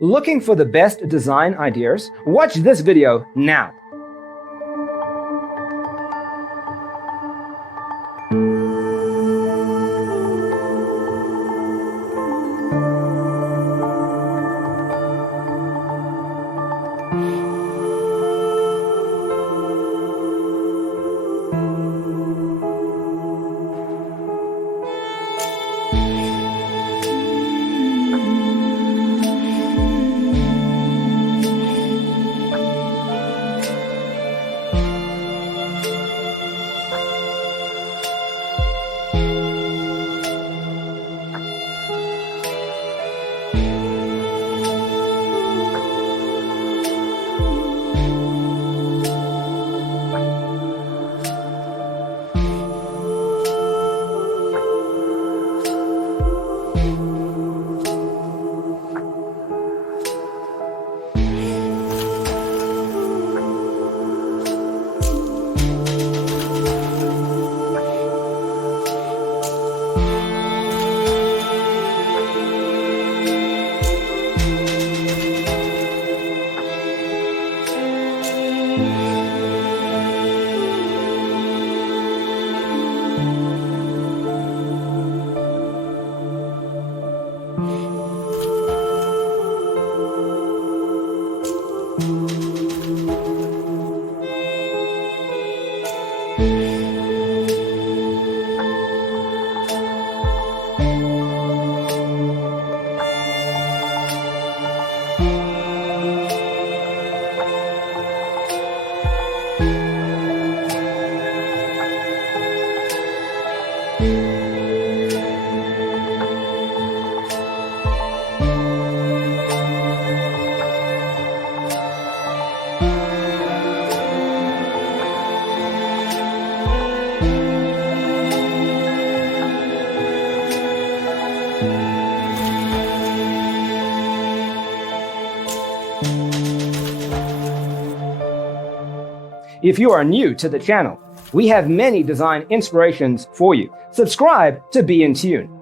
Looking for the best design ideas? Watch this video now. If you are new to the channel, we have many design inspirations for you. Subscribe to be in tune.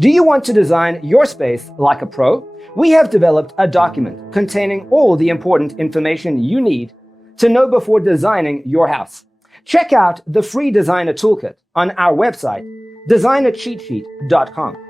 Do you want to design your space like a pro? We have developed a document containing all the important information you need to know before designing your house. Check out the free designer toolkit on our website, designercheatsheet.com.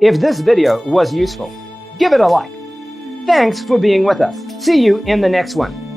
If this video was useful, give it a like. Thanks for being with us. See you in the next one.